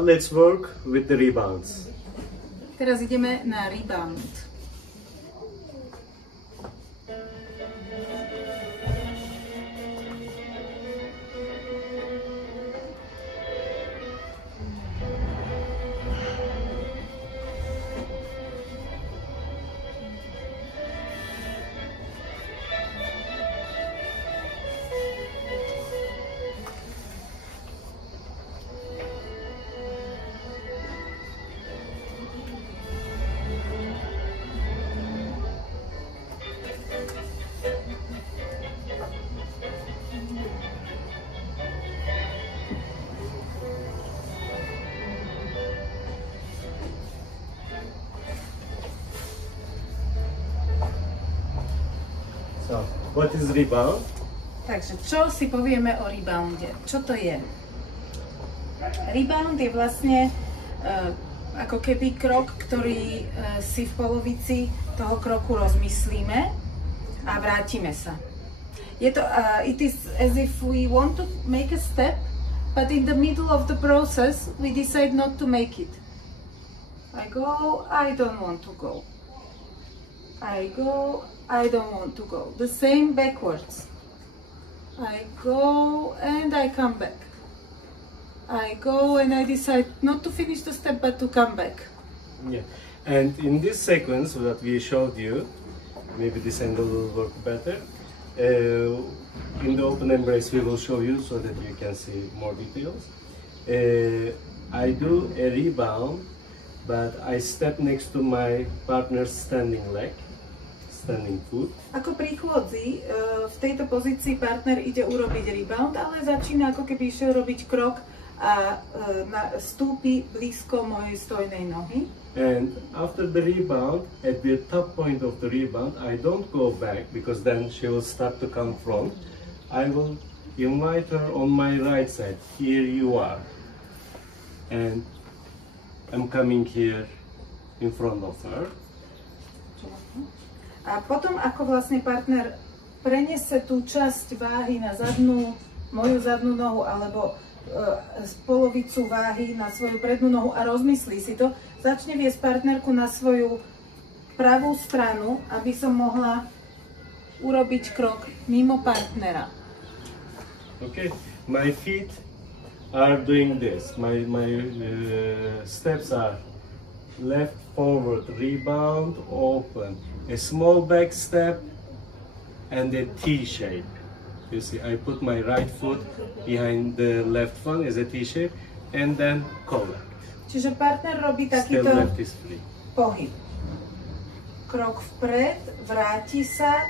Now let's work with the rebounds. Teraz ideme na rebound. So, what is rebound? Takže čo si povieme o rebounde? Čo to je? Rebound je vlastne ako keby krok, ktorý si v polovici toho kroku rozmyslíme a vrátime sa. It is as if we want to make a step, but in the middle of the process we decide not to make it. I go, I don't want to go. I go, I don't want to go. The same backwards. I go and I come back. I go and I decide not to finish the step but to come back. Yeah. And in this sequence that we showed you, maybe this angle will work better. In the open embrace we will show you so that you can see more details. I do a rebound, but I step next to my partner's standing leg. Standing foot. Ako pri chôdzi, v tejto pozícii partner ide urobiť rebound, ale začína ako keby išiel robiť krok a stúpi blízko mojej stojnej nohy. And after the rebound, at the top point of the rebound, I don't go back because then she will start to come front. I will invite her on my right side. Here you are. And I'm coming here in front of her. A potom, ako vlastne partner preniesie tú časť váhy na moju zadnú nohu alebo polovicu váhy na svoju prednú nohu a rozmyslí si to, začne viesť partnerku na svoju pravú stranu, aby som mohla urobiť krok mimo partnera. Okay, my feet are doing this. My steps are left, forward, rebound, open, a small back step, and a T shape. You see, I put my right foot behind the left one as a T shape, and then cover. Čiže partner robí takýto pohyb. Krok vpred, vráti sa,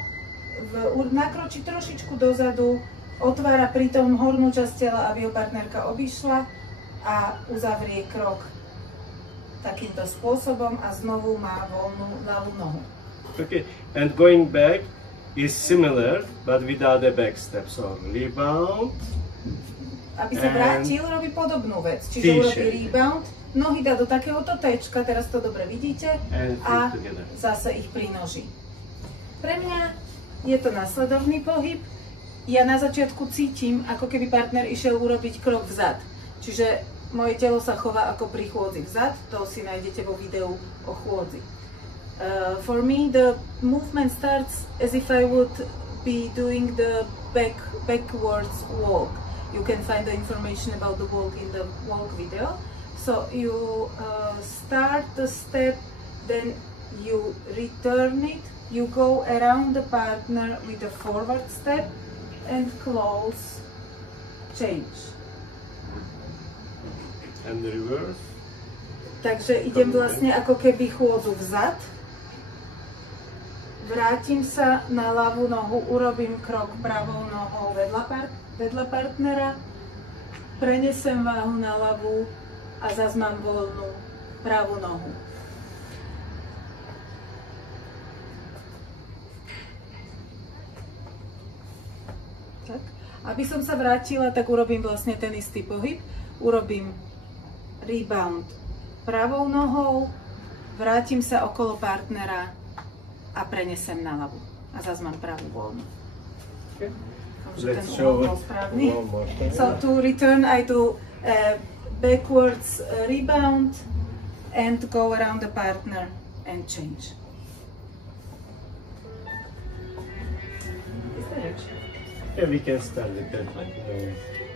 nakročí trošičku dozadu, otvára pritom hornú časť tela, aby ho partnerka obišla a uzavrie krok takýmto spôsobom a znovu má voľnú ľavú nohu. Okay, and going back is similar, but without a back step. So rebound. Aby sa vrátil, robí podobnú vec. Čiže urobí rebound, nohy dá do takéhoto téčka, teraz to dobre vidíte, a zase ich prinoží. Pre mňa je to nasledovný pohyb. Ja na začiatku cítim, ako keby partner išiel urobiť krok vzad. Čiže moje telo sa chová ako pri chôdzi vzad, to si nájdete vo videu o chôdzi. For me, the movement starts as if I would be doing the backwards walk. You can find the information about the walk in the walk video. So you start the step, then you return it, you go around the partner with a forward step and close, change. And the reverse. Takže idem vlastne ako keby chôdzu vzad. Vrátim sa na ľavú nohu, urobím krok pravou nohou vedľa partnera. Prenesem váhu na ľavú a zas mám voľnú pravú nohu. Tak. Aby som sa vrátila, tak urobím vlastne ten istý pohyb. Urobím rebound pravou nohou, vrátim sa okolo partnera a prenesem na ľavu. A zase mám pravú voľnú. Let's show it one more time. So to return I do backwards rebound and go around the partner and change. Yeah, we can start with that one.